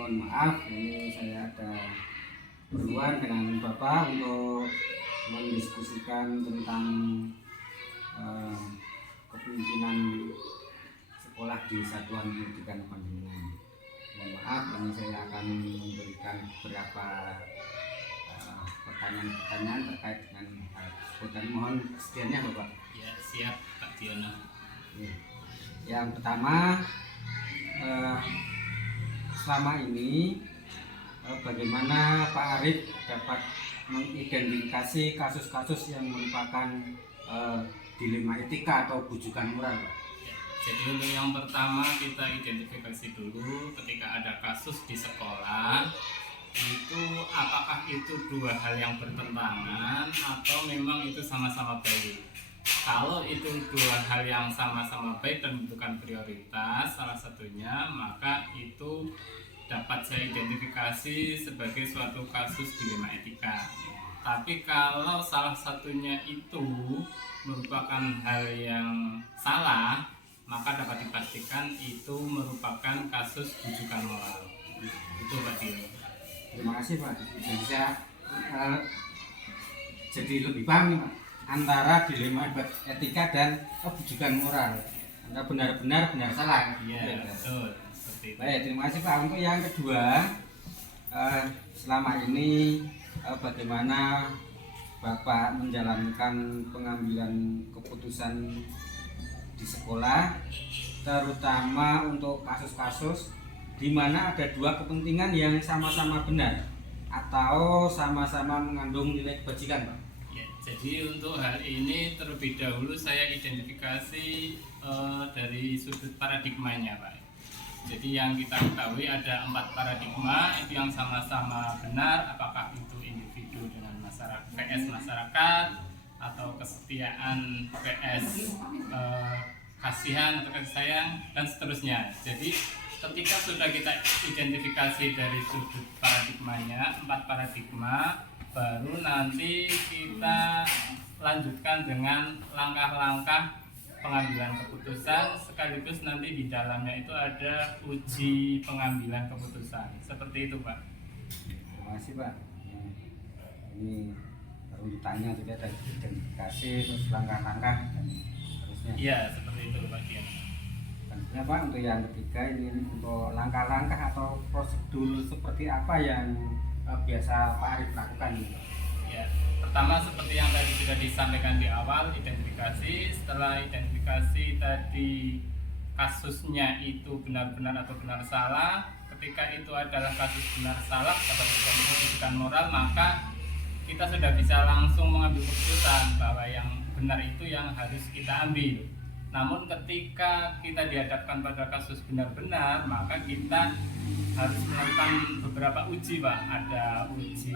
mohon maaf, ini saya ada keperluan dengan Bapak untuk mendiskusikan tentang eh, kepemimpinan sekolah di Satuan Pendidikan Panjenengan. Mohon maaf, ini saya akan memberikan beberapa pertanyaan-pertanyaan terkait dengan hal tersebut. Dan mohon kesediaannya Bapak. Ya, siap Pak Diono. Yang pertama, selama ini bagaimana Pak Arif dapat mengidentifikasi kasus-kasus yang merupakan dilema etika atau bujukan moral, Pak? Ya, jadi untuk yang pertama kita identifikasi dulu ketika ada kasus di sekolah itu apakah itu dua hal yang bertentangan atau memang itu sama-sama baik. Kalau itu dua hal yang sama-sama baik dan membutuhkan prioritas salah satunya, maka itu dapat saya identifikasi sebagai suatu kasus dilema etika. Tapi kalau salah satunya itu merupakan hal yang salah, maka dapat dipastikan itu merupakan kasus bujukan moral. Itu Pak Dino. Terima kasih Pak. Bisa jadi lebih paham nih Pak antara dilema etika dan bujukan moral. Anda benar-benar benar salah. Iya, betul. Seperti itu. Baik, terima kasih Pak. Untuk yang kedua, selama ini bagaimana Bapak menjalankan pengambilan keputusan di sekolah, terutama untuk kasus-kasus di mana ada dua kepentingan yang sama-sama benar atau sama-sama mengandung nilai kebajikan, Pak? Ya, jadi untuk hal ini terlebih dahulu saya identifikasi dari sudut paradigmanya, Pak. Jadi yang kita ketahui ada 4 paradigma itu yang sama-sama benar, apakah itu individu dengan masyarakat vs masyarakat atau kesetiaan vs kasihan atau kasih sayang dan seterusnya. Jadi ketika sudah kita identifikasi dari sudut paradigmanya 4 paradigma, baru nanti kita lanjutkan dengan langkah-langkah pengambilan keputusan, sekaligus nanti di dalamnya itu ada uji pengambilan keputusan. Seperti itu Pak. Terima kasih Pak. Ini baru ditanya tidak ada identifikasi terus langkah-langkah dan seterusnya. Iya, seperti itu Pak Dian. Selanjutnya Pak, untuk yang ketiga ini untuk langkah-langkah atau prosedur seperti apa yang biasa Pak Arif lakukan? Ya, pertama seperti yang tadi sudah disampaikan di awal, identifikasi. Setelah identifikasi tadi kasusnya itu benar-benar atau benar salah, ketika itu adalah kasus benar salah dapat dibutuhkan moral, maka kita sudah bisa langsung mengambil keputusan bahwa yang benar itu yang harus kita ambil. Namun ketika kita dihadapkan pada kasus benar-benar, maka kita harus melakukan beberapa uji Pak. Ada uji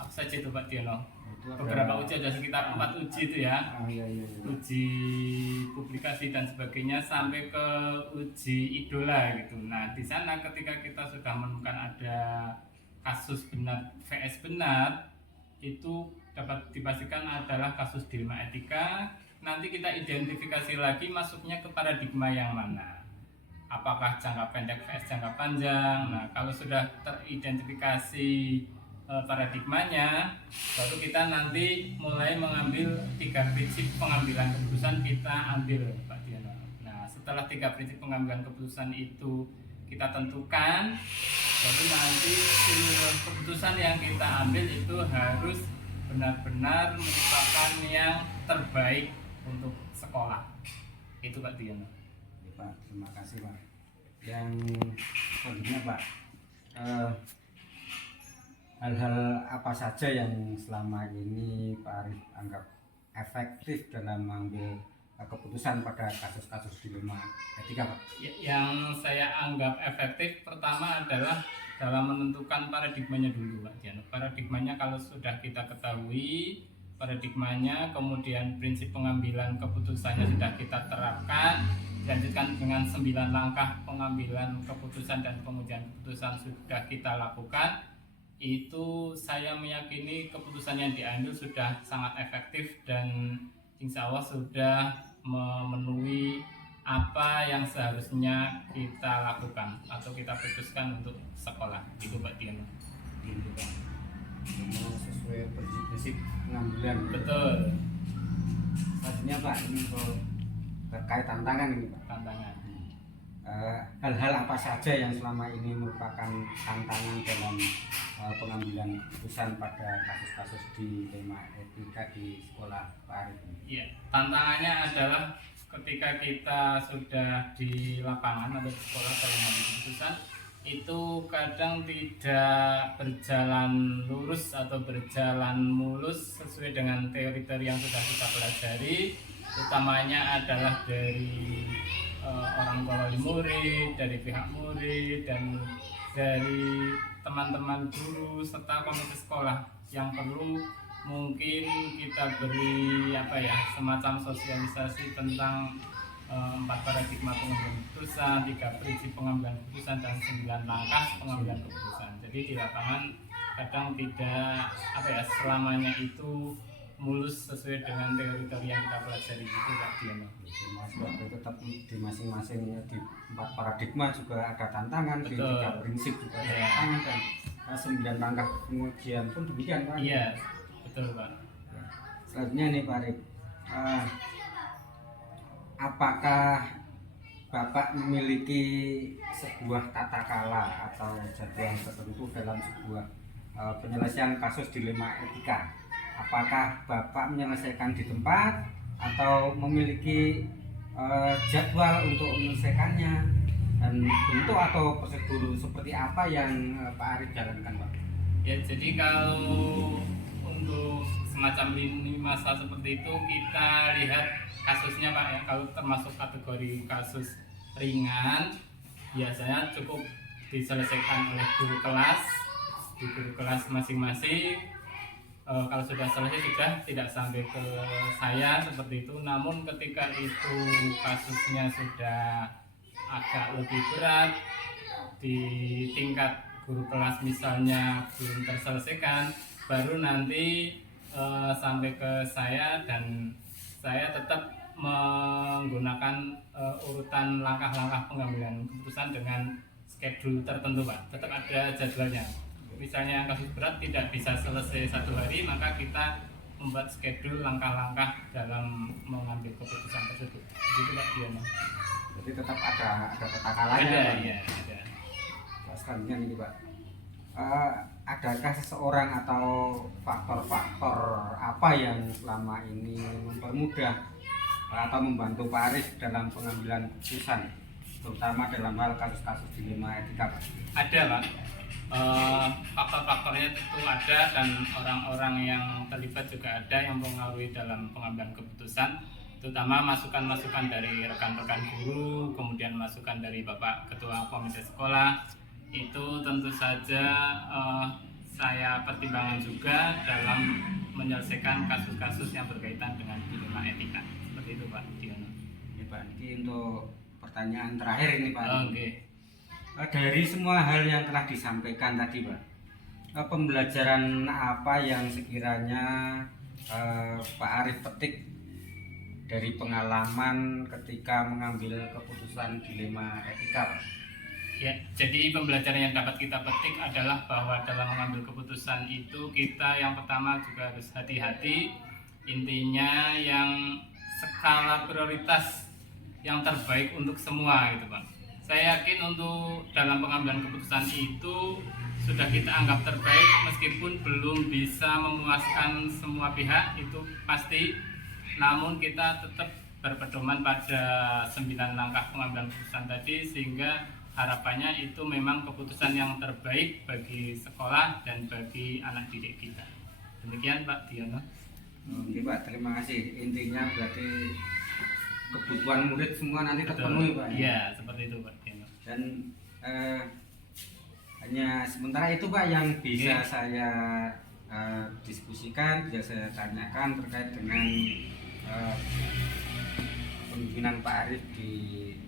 apa saja itu Pak Diono? Beberapa uji, ada sekitar 4 uji itu ya. Iya. Uji publikasi dan sebagainya sampai ke uji idola gitu. Nah di sana ketika kita sudah menemukan ada kasus benar vs benar, itu dapat dipastikan adalah kasus dilema etika. Nanti kita identifikasi lagi masuknya ke paradigma yang mana, apakah jangka pendek vs jangka panjang. Nah kalau sudah teridentifikasi paradigmanya, baru kita nanti mulai mengambil 3 prinsip pengambilan keputusan kita ambil Pak Diono. Nah setelah 3 prinsip pengambilan keputusan itu kita tentukan, baru nanti keputusan yang kita ambil itu harus benar-benar merupakan yang terbaik untuk sekolah. Itu Pak Diono. Ya, Pak, terima kasih Pak. Yang selanjutnya Pak, hal-hal apa saja yang selama ini Pak Arif anggap efektif dalam mengambil keputusan pada kasus-kasus dilema etika, Pak? Yang saya anggap efektif pertama adalah dalam menentukan paradigmanya dulu Pak Dian. Paradigmanya kalau sudah kita ketahui paradigmanya, kemudian prinsip pengambilan keputusannya sudah kita terapkan, dilanjutkan dengan 9 langkah pengambilan keputusan dan pengujian keputusan sudah kita lakukan, itu saya meyakini keputusan yang diambil sudah sangat efektif dan insya Allah sudah memenuhi apa yang seharusnya kita lakukan atau kita putuskan untuk sekolah itu Pak Diano. Gitu, Pak. Sesuai prinsip pengambilan. Betul, Selanjutnya Pak, ini untuk terkait tantangan ini Pak. tantangan. Hal-hal apa saja yang selama ini merupakan tantangan dalam pengambilan keputusan pada kasus-kasus di tema etika di sekolah Pak Arif ini? Iya, tantangannya adalah ketika kita sudah di lapangan atau di sekolah dalam mengambil keputusan itu kadang tidak berjalan lurus atau berjalan mulus sesuai dengan teori-teori yang sudah kita pelajari, utamanya adalah dari orang tua wali murid, dari pihak murid, dan dari teman-teman guru serta komite sekolah yang perlu mungkin kita beri semacam sosialisasi tentang 4 paradigma pengambilan keputusan, 3 prinsip pengambilan keputusan, dan 9 langkah pengambilan keputusan. Jadi di lapangan kadang tidak selamanya itu mulus sesuai dengan teori-teori yang kita pelajari itu Pak Diano. Tetap di masing-masing di 4 paradigma juga ada tantangan, di 3 prinsip juga ada tantangan, dan 9 langkah pengujian pun demikian Pak. Iya, betul Pak. Selanjutnya nih Pak Arif, apakah Bapak memiliki sebuah tata kala atau jadwal tertentu dalam sebuah penyelesaian kasus dilema etika? Apakah Bapak menyelesaikan di tempat atau memiliki jadwal untuk menyelesaikannya, dan bentuk atau prosedur seperti apa yang Pak Arif jalankan Pak? Ya, jadi kalau untuk semacam lini masa seperti itu kita lihat kasusnya Pak ya. Kalau termasuk kategori kasus ringan biasanya cukup diselesaikan oleh guru kelas di guru kelas masing-masing. Kalau sudah selesai sudah tidak sampai ke saya seperti itu. Namun ketika itu kasusnya sudah agak lebih berat di tingkat guru kelas misalnya belum terselesaikan, baru nanti sampai ke saya, dan saya tetap menggunakan urutan langkah-langkah pengambilan keputusan dengan schedule tertentu Pak. Tetap ada jadwalnya. Misalnya kasus berat tidak bisa selesai 1 hari, maka kita membuat schedule langkah-langkah dalam mengambil keputusan tersebut. Gitu Pak Diano. Jadi tetap ada tata kalanya. Ada, Pak? ya, ada. Selanjutnya nih Pak, adakah seseorang atau faktor-faktor apa yang selama ini mempermudah atau membantu Pak Arif dalam pengambilan keputusan, terutama dalam hal kasus-kasus dilema etika Pak? Ada Pak. Faktor-faktornya tentu ada, dan orang-orang yang terlibat juga ada yang mempengaruhi dalam pengambilan keputusan, terutama masukan-masukan dari rekan-rekan guru, kemudian masukan dari Bapak Ketua Komite Sekolah. Itu tentu saja saya pertimbangkan juga dalam menyelesaikan kasus-kasus yang berkaitan dengan dilema etika. Seperti itu Pak Diano. Ya Pak, ini untuk pertanyaan terakhir ini Pak. Oke. Dari semua hal yang telah disampaikan tadi Pak, pembelajaran apa yang sekiranya Pak Arif petik dari pengalaman ketika mengambil keputusan dilema etika Pak? Ya, jadi pembelajaran yang dapat kita petik adalah bahwa dalam mengambil keputusan itu kita yang pertama juga harus hati-hati. Intinya yang skala prioritas yang terbaik untuk semua gitu Pak. Saya yakin untuk dalam pengambilan keputusan itu sudah kita anggap terbaik, meskipun belum bisa memuaskan semua pihak, itu pasti. Namun kita tetap berpedoman pada 9 langkah pengambilan keputusan tadi, sehingga harapannya itu memang keputusan yang terbaik bagi sekolah dan bagi anak didik kita. Demikian Pak Diano. Oke Pak, terima kasih. Intinya berarti kebutuhan murid semua nanti terpenuhi Pak. Iya, seperti itu Pak Diano. Dan hanya sementara itu Pak yang bisa saya diskusikan, bisa saya tanyakan terkait dengan pemimpinan Pak Arif di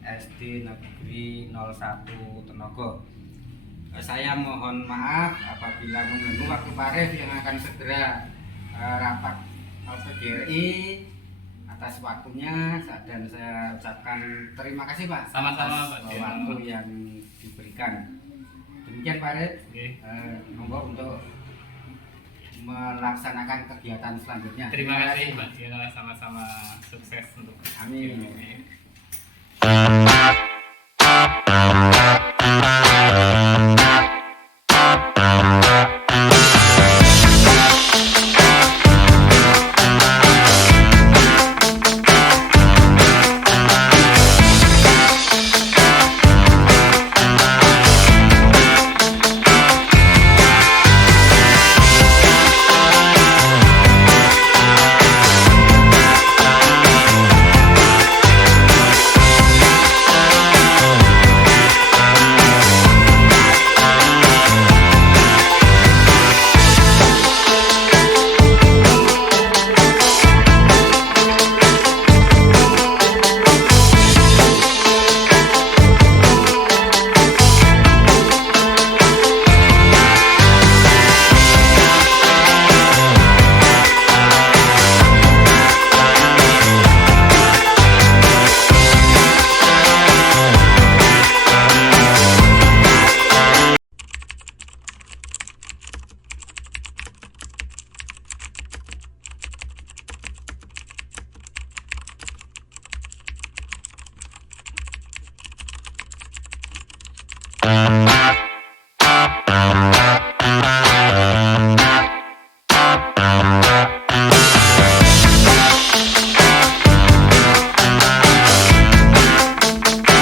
SD Negeri 01 Tenogo. Saya mohon maaf apabila mengganggu waktu Pak Arif yang akan segera rapat PGRI atas waktunya dan saya ucapkan terima kasih Pak Sama-sama, atas Pak Dino. waktu yang diberikan. Demikian Pak Red, Oke. monggo untuk melaksanakan kegiatan selanjutnya. Terima kasih Mbak Dina, sama-sama sukses untuk Amin. ini.